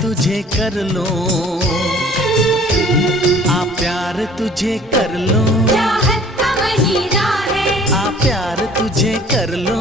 तुझे कर लो, आ प्यार तुझे कर लो, चाहत का महीना है, आ प्यार तुझे कर लो,